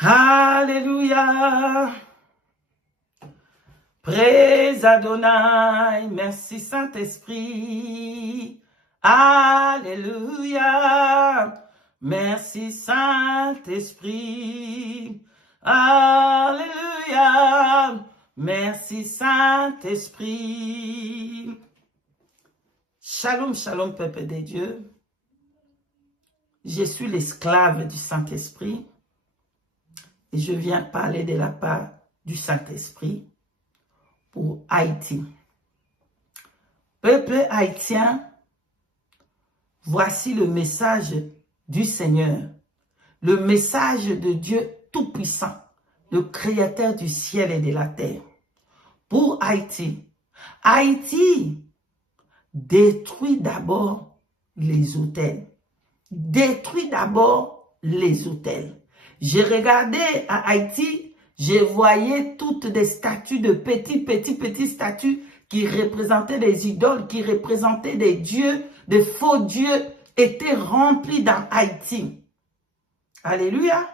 Alléluia. Praise Adonai. Merci Saint-Esprit. Alléluia. Merci Saint-Esprit. Alléluia. Merci Saint-Esprit. Shalom, shalom, peuple de Dieu. Je suis l'esclave du Saint-Esprit et je viens parler de la part du Saint-Esprit pour Haïti. Peuple haïtien, voici le message du Seigneur, le message de Dieu Tout-Puissant, le Créateur du ciel et de la terre. Pour Haïti, Haïti détruit d'abord les autels. Détruit d'abord les autels. J'ai regardé à Haïti, je voyais toutes des statues de petits statues qui représentaient des idoles, qui représentaient des dieux, des faux dieux, étaient remplis dans Haïti. Alléluia.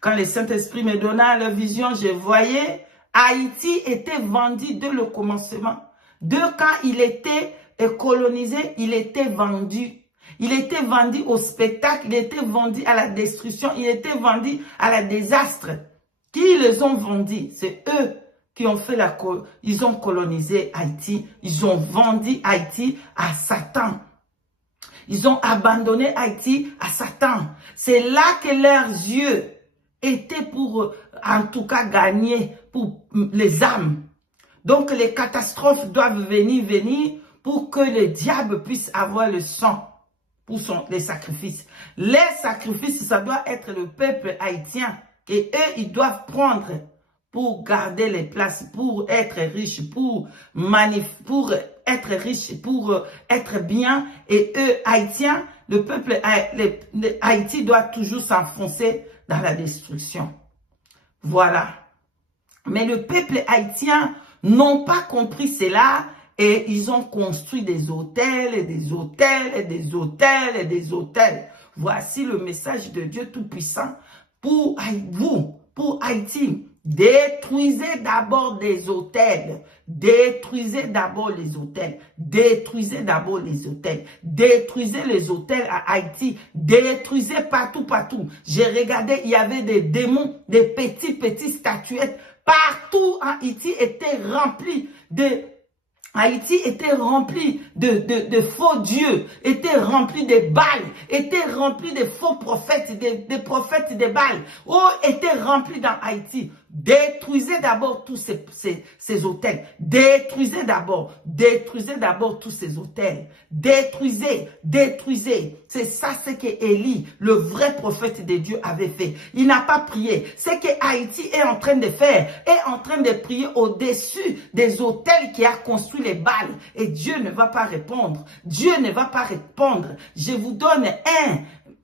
Quand le Saint-Esprit me donna la vision, je voyais Haïti était vendu dès le commencement. De quand il était colonisé, il était vendu. Il était vendu au spectacle, il était vendu à la destruction, il était vendu à la désastre. Qui les ont vendus? C'est eux qui ont fait ils ont colonisé Haïti, ils ont vendu Haïti à Satan. Ils ont abandonné Haïti à Satan. C'est là que leurs yeux étaient pour, en tout cas, gagner pour les âmes. Donc les catastrophes doivent venir pour que le diable puisse avoir le sang pour les sacrifices. Les sacrifices, ça doit être le peuple haïtien. Et eux, ils doivent prendre pour garder les places, pour être riches, pour être riches, pour être bien. Et eux, haïtiens, le peuple Haïti doit toujours s'enfoncer dans la destruction. Voilà. Mais le peuple haïtien n'ont pas compris cela. Et ils ont construit des hôtels, et des hôtels, et des hôtels, et des hôtels. Voici le message de Dieu Tout-Puissant pour vous, pour Haïti. Détruisez d'abord des hôtels. Détruisez d'abord les hôtels. Détruisez d'abord les hôtels. Détruisez les hôtels à Haïti. Détruisez partout. J'ai regardé, il y avait des démons, des petits statuettes. Partout en Haïti était rempli Haïti était rempli de faux dieux, était rempli de Baals, était rempli de faux prophètes, des prophètes de Baals. Oh, était rempli dans Haïti. Détruisez d'abord tous ces hôtels. Détruisez d'abord tous ces hôtels. Détruisez. C'est ça ce que Élie, le vrai prophète de Dieu, avait fait. Il n'a pas prié. Ce que Haïti est en train de faire, est en train de prier au-dessus des hôtels qui a construit les Baals. Et Dieu ne va pas répondre. Dieu ne va pas répondre. Je vous donne un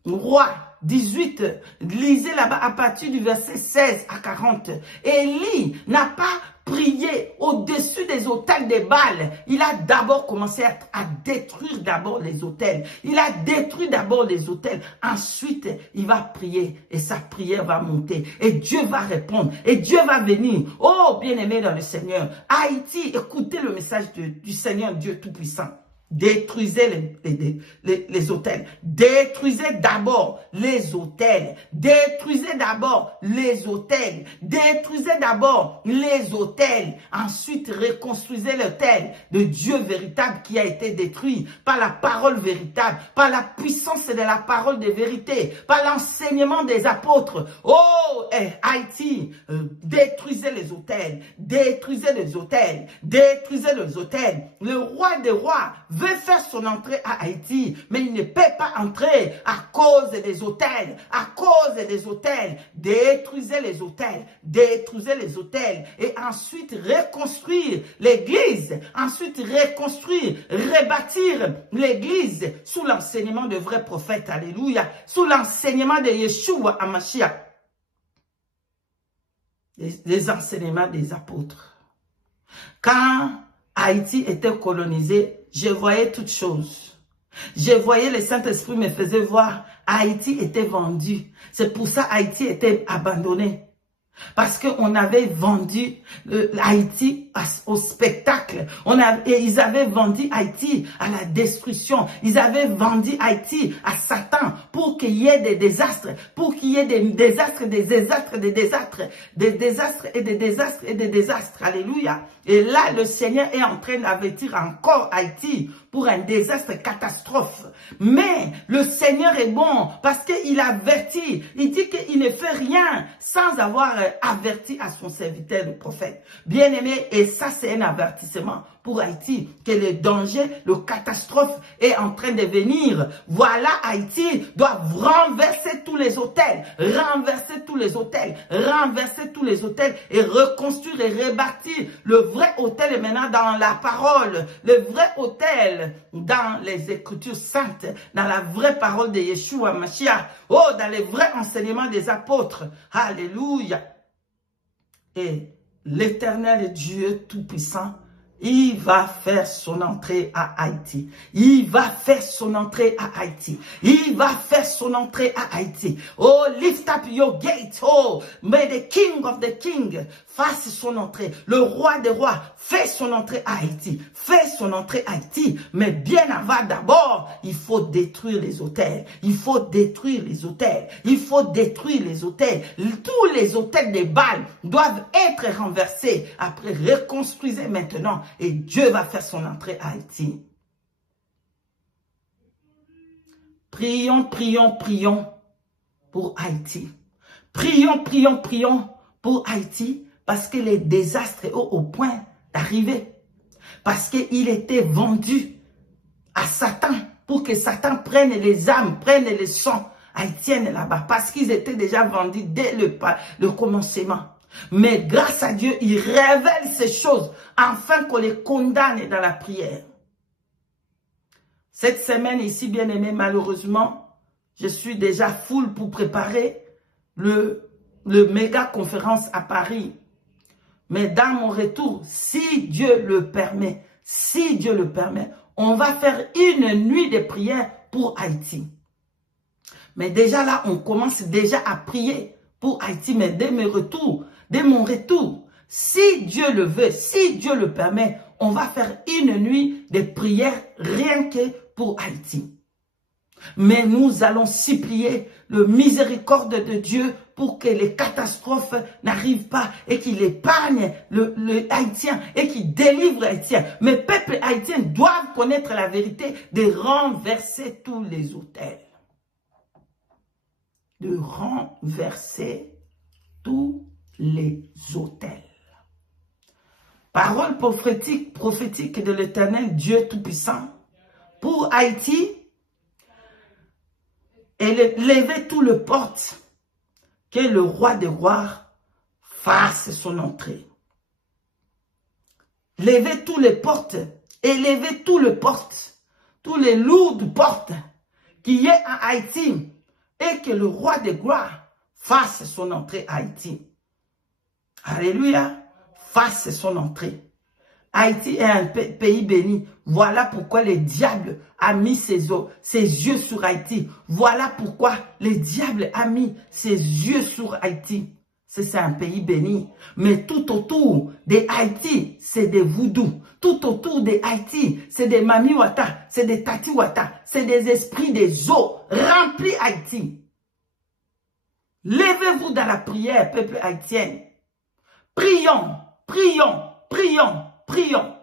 roi 18, lisez là-bas à partir du verset 16 à 40. Élie n'a pas prié au-dessus des hôtels des Baals. Il a d'abord commencé à détruire d'abord les hôtels. Il a détruit d'abord les hôtels. Ensuite, il va prier et sa prière va monter. Et Dieu va répondre. Et Dieu va venir. Oh, bien-aimé dans le Seigneur. Haïti, écoutez le message du Seigneur Dieu Tout-Puissant. Détruisez les hôtels. Détruisez d'abord les hôtels. Détruisez d'abord les hôtels. Détruisez d'abord les hôtels. Ensuite, reconstruisez l'hôtel de Dieu véritable qui a été détruit par la parole véritable, par la puissance de la parole de vérité, par l'enseignement des apôtres. Oh, Haïti, détruisez les hôtels. Détruisez les hôtels. Détruisez les hôtels. Le roi des rois veut faire son entrée à Haïti, mais il ne peut pas entrer à cause des hôtels, à cause des hôtels. Détruisez les hôtels, détruisez les hôtels et ensuite reconstruire l'église, ensuite reconstruire, rebâtir l'église sous l'enseignement de vrais prophètes, alléluia, sous l'enseignement de Yeshua Hamashiach, les enseignements des apôtres. Quand Haïti était colonisé, je voyais toutes choses. Je voyais le Saint-Esprit me faisait voir, Haïti était vendu. C'est pour ça Haïti était abandonné. Parce qu'on avait vendu Haïti au spectacle. Ils avaient vendu Haïti à la destruction. Ils avaient vendu Haïti à Satan pour qu'il y ait des désastres. Pour qu'il y ait des désastres, des désastres, des désastres. Des désastres et des désastres et des désastres. Alléluia. Et là, le Seigneur est en train d'avertir encore Haïti pour un désastre catastrophe. Mais le Seigneur est bon parce qu'il avertit. Il dit qu'il ne fait rien sans avoir averti à son serviteur, le prophète. Bien-aimé, et ça c'est un avertissement pour Haïti, que le danger, le catastrophe est en train de venir. Voilà, Haïti doit renverser tous les hôtels, renverser tous les hôtels, renverser tous les hôtels et reconstruire et rebâtir. Le vrai hôtel est maintenant dans la parole, le vrai hôtel dans les Écritures saintes, dans la vraie parole de Yeshua Mashiach, oh, dans les vrais enseignements des apôtres. Alléluia. Et l'Éternel Dieu Tout-Puissant, il va faire son entrée à Haïti. Il va faire son entrée à Haïti. Il va faire son entrée à Haïti. Oh, lift up your gate. Oh, may the King of the King fasse son entrée. Le roi des rois fait son entrée à Haïti. Fait son entrée à Haïti. Mais bien avant, d'abord, il faut détruire les hôtels. Il faut détruire les hôtels. Il faut détruire les hôtels. Tous les hôtels des Baals doivent être renversés. Après, reconstruisez maintenant. Et Dieu va faire son entrée à Haïti. Prions, prions, prions pour Haïti. Prions, prions, prions pour Haïti parce que les désastres sont au point d'arriver. Parce qu'il était vendu à Satan pour que Satan prenne les âmes, prenne les sangs haïtiennes là-bas. Parce qu'ils étaient déjà vendus dès le commencement. Mais grâce à Dieu, il révèle ces choses afin qu'on les condamne dans la prière. Cette semaine ici, bien aimé, malheureusement, je suis déjà full pour préparer le méga conférence à Paris. Mais dans mon retour, si Dieu le permet, on va faire une nuit de prière pour Haïti. Mais déjà là, on commence déjà à prier pour Haïti. Mais dès mon retour, si Dieu le veut, si Dieu le permet, on va faire une nuit de prière rien que pour Haïti. Mais nous allons supplier le miséricorde de Dieu pour que les catastrophes n'arrivent pas et qu'il épargne le Haïtien et qu'il délivre Haïtien. Mais le peuple haïtien doit connaître la vérité de renverser tous les hôtels. De renverser tous les hôtels. Parole prophétique de l'Éternel Dieu Tout-Puissant pour Haïti. Et levez tout le porte, que le roi des rois fasse son entrée. Levez tous les portes, et levez tout le porte, tous les lourdes portes qui y est à Haïti, et que le roi des gloires fasse son entrée à Haïti. Alléluia, fasse son entrée. Haïti est un pays béni. Voilà pourquoi le diable a mis ses yeux sur Haïti. Voilà pourquoi le diable a mis ses yeux sur Haïti. C'est un pays béni. Mais tout autour de Haïti, c'est des voodoo. Tout autour de Haïti, c'est des mamiwata, c'est des tatiwata, c'est des esprits des eaux remplis Haïti. Levez-vous dans la prière, peuple haïtien. Prions, prions, prions. Prions.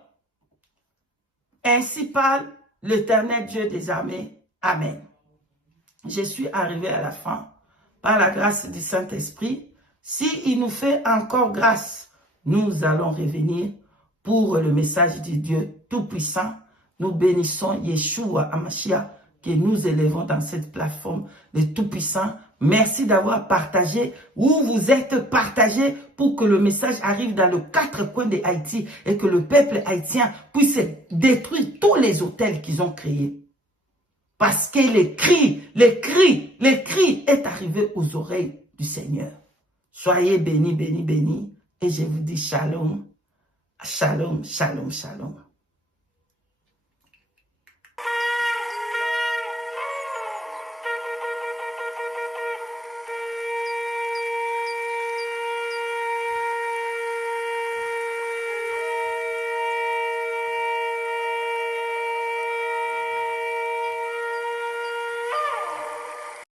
Ainsi parle l'Éternel Dieu des armées. Amen. Je suis arrivé à la fin. Par la grâce du Saint-Esprit, s'il nous fait encore grâce, nous allons revenir pour le message du Dieu Tout-Puissant. Nous bénissons Yeshua Hamashiach que nous élevons dans cette plateforme de Tout-Puissant. Merci d'avoir partagé où vous êtes partagé pour que le message arrive dans les 4 coins de Haïti et que le peuple haïtien puisse détruire tous les hôtels qu'ils ont créés. Parce que les cris est arrivé aux oreilles du Seigneur. Soyez bénis, bénis, bénis. Et je vous dis shalom, shalom, shalom, shalom.